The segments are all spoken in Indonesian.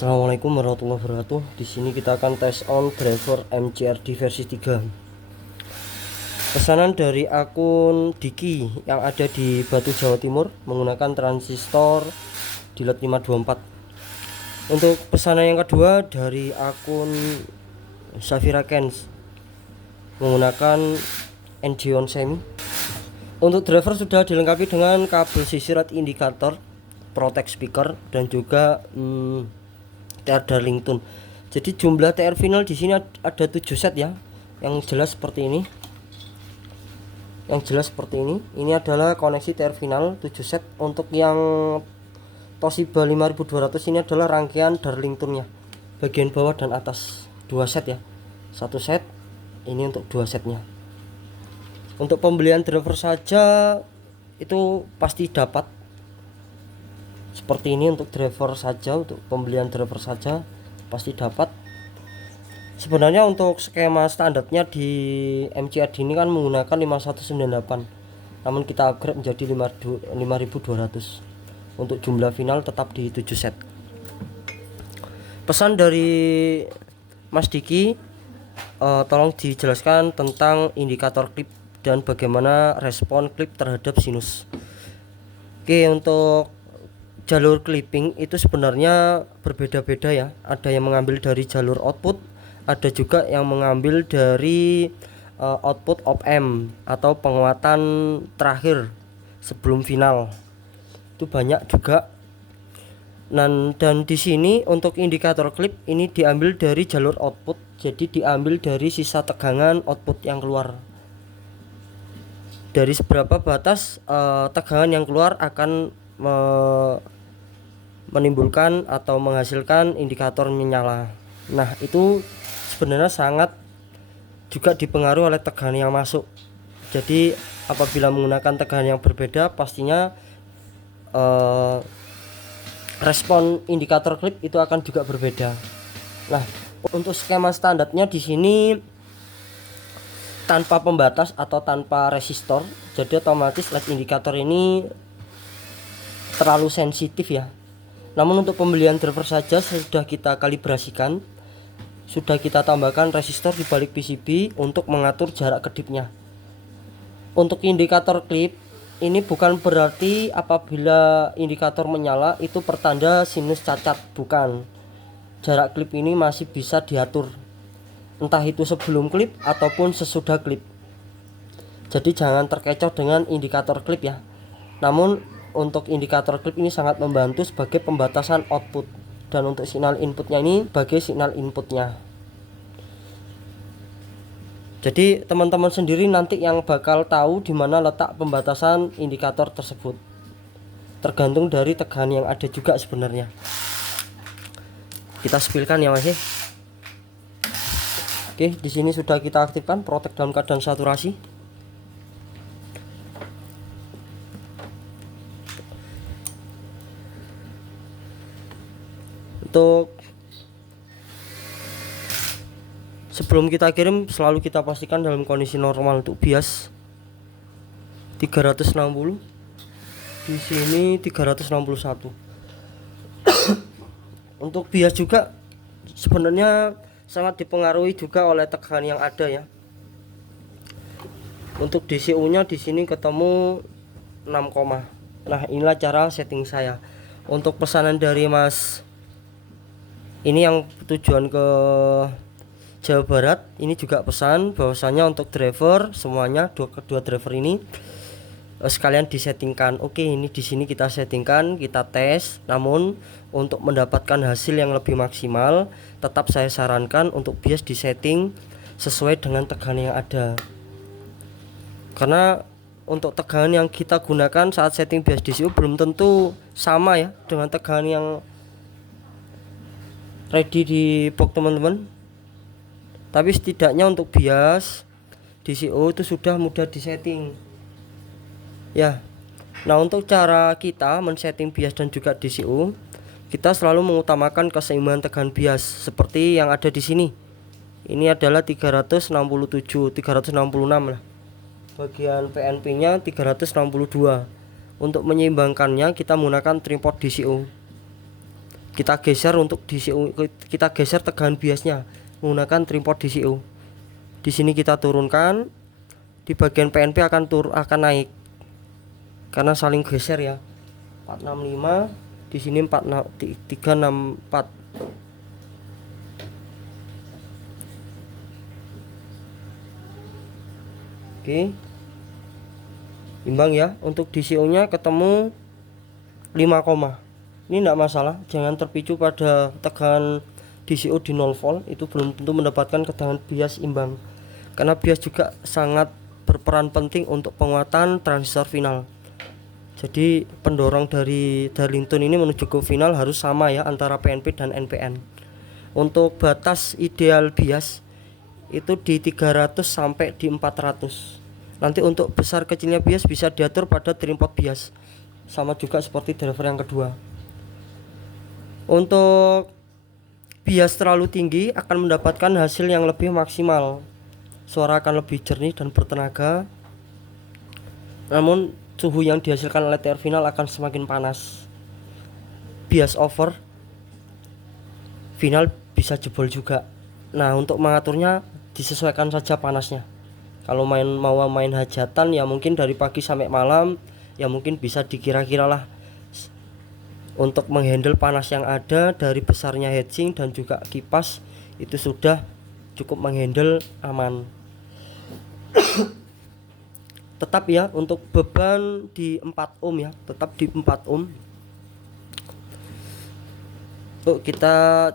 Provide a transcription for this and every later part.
Assalamualaikum warahmatullahi wabarakatuh. Di sini kita akan tes on driver MCRD versi 3. Pesanan dari akun Diki yang ada di Batu Jawa Timur menggunakan transistor di lot 524. Untuk pesanan yang kedua dari akun Safira Kens menggunakan Endion Semi. Untuk driver sudah dilengkapi dengan kabel sisir indikator, protect speaker, dan juga TR Darlington. Jadi jumlah TR final di sini ada 7 set ya. Yang jelas seperti ini. Ini adalah koneksi TR final 7 set. Untuk yang Toshiba 5200 ini adalah rangkaian Darlingtonnya. Bagian bawah dan atas 2 set ya. 1 set. Ini untuk 2 setnya. Untuk pembelian driver saja itu pasti dapat. Seperti ini untuk driver saja, untuk pembelian driver saja pasti dapat. Sebenarnya untuk skema standarnya di MCRD ini kan menggunakan 5198, namun kita upgrade menjadi 5200. Untuk jumlah final tetap di 7 set. Pesan dari Mas Diki, tolong dijelaskan tentang indikator klip dan bagaimana respon klip terhadap sinus. Oke, untuk jalur clipping itu sebenarnya berbeda-beda ya. Ada yang mengambil dari jalur output, ada juga yang mengambil dari output op-amp atau penguatan terakhir sebelum final. Itu banyak juga. Dan di sini untuk indikator clip ini diambil dari jalur output, jadi diambil dari sisa tegangan output yang keluar. Dari seberapa batas tegangan yang keluar akan menimbulkan atau menghasilkan indikator menyala. Nah, itu sebenarnya sangat juga dipengaruhi oleh tegangan yang masuk. Jadi apabila menggunakan tegangan yang berbeda, pastinya respon indikator klip itu akan juga berbeda. Nah, untuk skema standarnya di sini tanpa pembatas atau tanpa resistor, jadi otomatis LED indikator ini terlalu sensitif ya. Namun untuk pembelian driver saja sudah kita kalibrasikan, sudah kita tambahkan resistor di balik PCB untuk mengatur jarak kedipnya. Untuk indikator klip ini bukan berarti apabila indikator menyala itu pertanda sinus cacat, bukan. Jarak klip ini masih bisa diatur, entah itu sebelum klip ataupun sesudah klip. Jadi jangan terkecoh dengan indikator klip ya. Namun untuk indikator klip ini sangat membantu sebagai pembatasan output, dan untuk sinyal inputnya ini sebagai sinyal inputnya. Jadi teman-teman sendiri nanti yang bakal tahu di mana letak pembatasan indikator tersebut. Tergantung dari tegangan yang ada juga sebenarnya. Kita spilkan ya Mas ya. Oke, di sini sudah kita aktifkan protect dalam keadaan saturasi. Untuk sebelum kita kirim selalu kita pastikan dalam kondisi normal. Untuk bias 360, di sini 361. Untuk bias juga sebenarnya sangat dipengaruhi juga oleh tegangan yang ada ya. Untuk DCU-nya di sini ketemu 6, nah inilah cara setting saya. Untuk pesanan dari Mas ini yang tujuan ke Jawa Barat, ini juga pesan bahwasanya untuk driver semuanya kedua driver ini sekalian disettingkan. Oke, ini di sini kita settingkan, kita tes. Namun untuk mendapatkan hasil yang lebih maksimal, tetap saya sarankan untuk bias disetting sesuai dengan tegangan yang ada. Karena untuk tegangan yang kita gunakan saat setting bias DCU belum tentu sama ya dengan tegangan yang ready di box teman-teman. Tapi setidaknya untuk bias DCU itu sudah mudah disetting ya. Nah, untuk cara kita men-setting bias dan juga DCU, kita selalu mengutamakan keseimbangan tegangan bias seperti yang ada di sini. Ini adalah 367, 366 lah. Bagian PNP-nya 362. Untuk menyeimbangkannya kita menggunakan tripod DCU. kita geser untuk DCU, kita geser tegangan biasnya menggunakan tripod DCU. Di sini kita turunkan, di bagian PNP akan naik karena saling geser ya. 465 di sini 364. Oke, imbang ya. Untuk DCO nya ketemu 5, ini enggak masalah, jangan terpicu pada tegangan DCO di 0 volt, itu belum tentu mendapatkan tegangan bias imbang, karena bias juga sangat berperan penting untuk penguatan transistor final. Jadi pendorong dari Darlington ini menuju ke final harus sama ya antara PNP dan NPN. Untuk batas ideal bias itu di 300 sampai di 400. Nanti untuk besar kecilnya bias bisa diatur pada tripod bias, sama juga seperti driver yang kedua. Untuk bias terlalu tinggi akan mendapatkan hasil yang lebih maksimal, suara akan lebih jernih dan bertenaga, namun suhu yang dihasilkan oleh TR final akan semakin panas. Bias over, final bisa jebol juga. Nah, untuk mengaturnya disesuaikan saja panasnya. Kalau mau main hajatan ya mungkin dari pagi sampai malam ya mungkin bisa dikira-kira lah, untuk menghandle panas yang ada dari besarnya heatsink dan juga kipas itu sudah cukup menghandle aman. Tetap ya untuk beban di 4 ohm ya, tetap di 4 ohm. Kita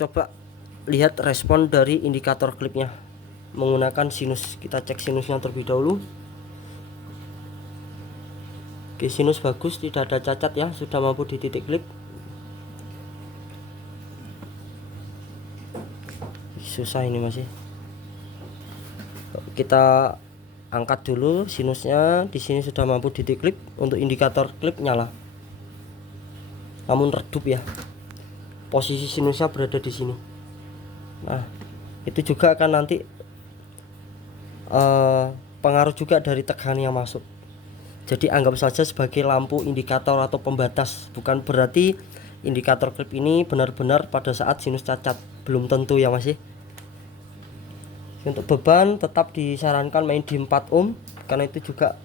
coba lihat respon dari indikator klipnya menggunakan sinus. Kita cek sinusnya terlebih dahulu. Oke, sinus bagus, tidak ada cacat ya, sudah mampu di titik klip. Susah ini masih. Kita angkat dulu sinusnya, di sini sudah mampu di titik klip. Untuk indikator klip nyala, namun redup ya. Posisi sinusnya berada di sini. Nah, itu juga akan nanti pengaruh juga dari tegangan yang masuk. Jadi anggap saja sebagai lampu indikator atau pembatas, bukan berarti indikator klip ini benar-benar pada saat sinus cacat, belum tentu ya masih. Untuk beban tetap disarankan main di 4 ohm, karena itu juga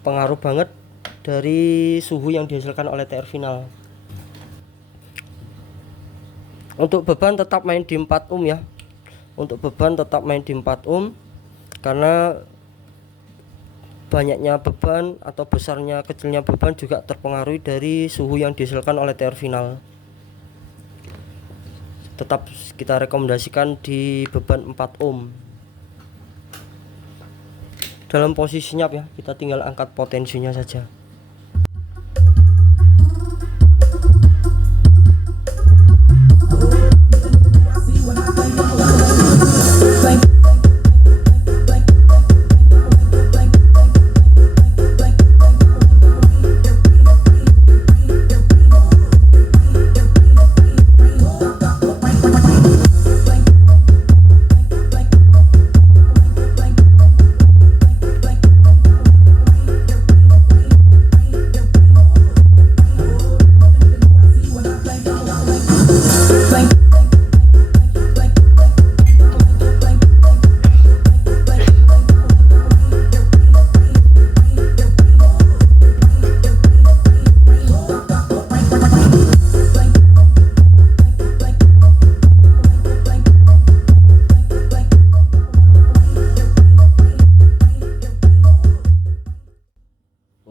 pengaruh banget dari suhu yang dihasilkan oleh TR final. Untuk beban tetap main di 4 ohm ya. Untuk beban tetap main di 4 ohm, karena banyaknya beban atau besarnya kecilnya beban juga terpengaruhi dari suhu yang dihasilkan oleh TR final. Tetap kita rekomendasikan di beban 4 ohm. Dalam posisi senyap ya, kita tinggal angkat potensinya saja.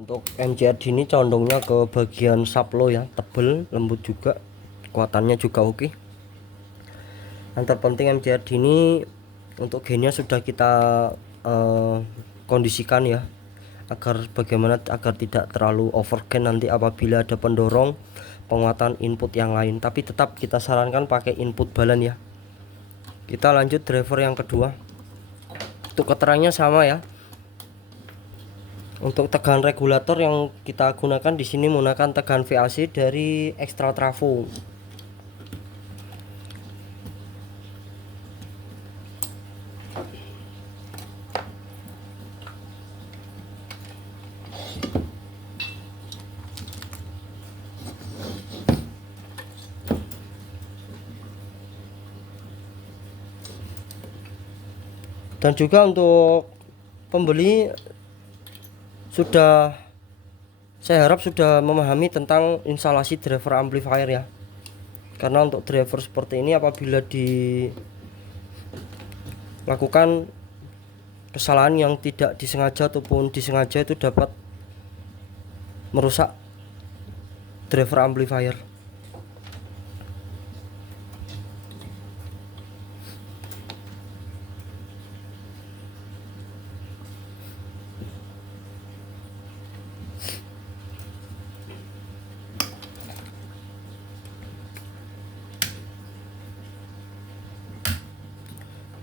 Untuk MCRD ini condongnya ke bagian sublow ya, tebel, lembut juga, kekuatannya juga oke. Yang terpenting MCRD ini untuk gainnya sudah kita kondisikan ya, agar tidak terlalu overgain nanti apabila ada pendorong penguatan input yang lain. Tapi tetap kita sarankan pakai input balan ya. Kita lanjut driver yang kedua. Untuk keterangannya sama ya. Untuk tegangan regulator yang kita gunakan di sini menggunakan tegangan VAC dari Extra Trafo. Dan juga untuk pembeli saya harap sudah memahami tentang instalasi driver amplifier ya. Karena untuk driver seperti ini apabila dilakukan kesalahan yang tidak disengaja ataupun disengaja itu dapat merusak driver amplifier.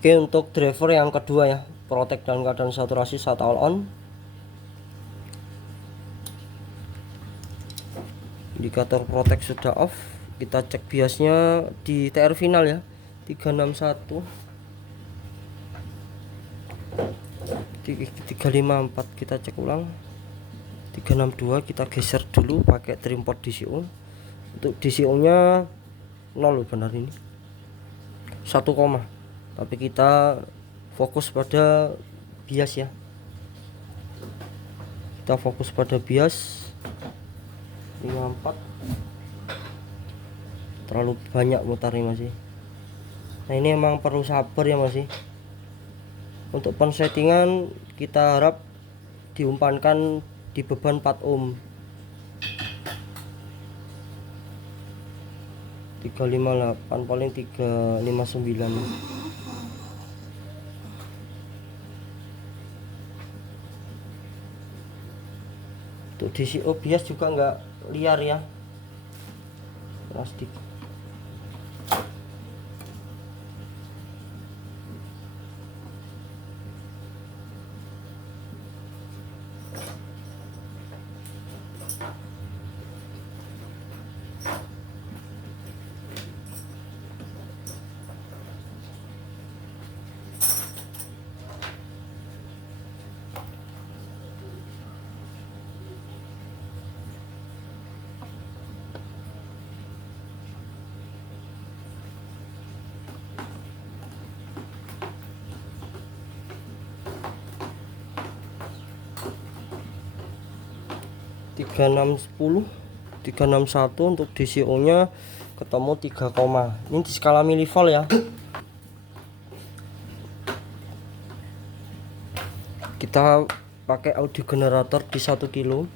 Oke, untuk driver yang kedua ya, protek dalam keadaan saturasi saat all on. Indikator protek sudah off. Kita cek biasnya di TR final ya, 361 354. Kita cek ulang 362. Kita geser dulu pakai trim port DCO. Untuk DCO nya 0 benar ini 1, tapi kita fokus pada bias ya. Kita fokus pada bias 54. Terlalu banyak mutarnya masih. Nah ini emang perlu sabar ya masih. Untuk pensettingan kita harap diumpankan di beban 4 ohm 358 paling 359. Untuk DCO bias juga nggak liar ya, plastik. Tiga 3661 untuk DCO nya ketemu 3, ini di skala milivolt ya. Kita pakai audio generator di 1 kilo.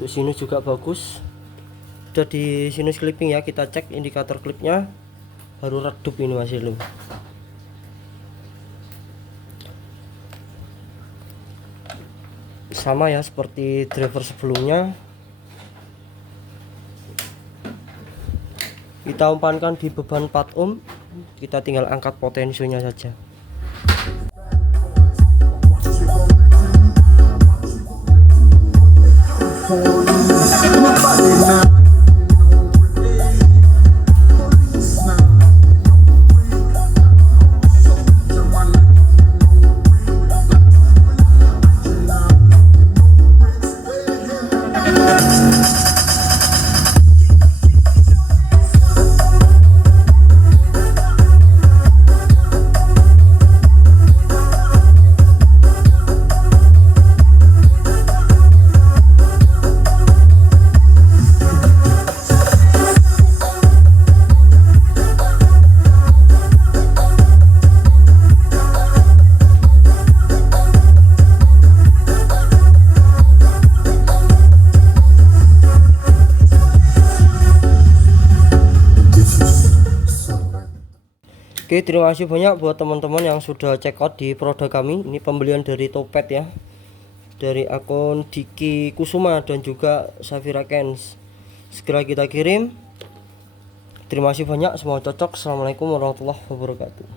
Untuk sinus juga bagus, udah di sinus clipping ya. Kita cek indikator klipnya baru redup ini masih low. Sama ya seperti driver sebelumnya, kita umpankan di beban 4 ohm. Kita tinggal angkat potensionya saja. Oke, terima kasih banyak buat teman-teman yang sudah check out di produk kami. Ini pembelian dari Topet ya, dari akun Diki Kusuma dan juga Safira Kens. Segera kita kirim. Terima kasih banyak, semoga cocok. Assalamualaikum warahmatullahi wabarakatuh.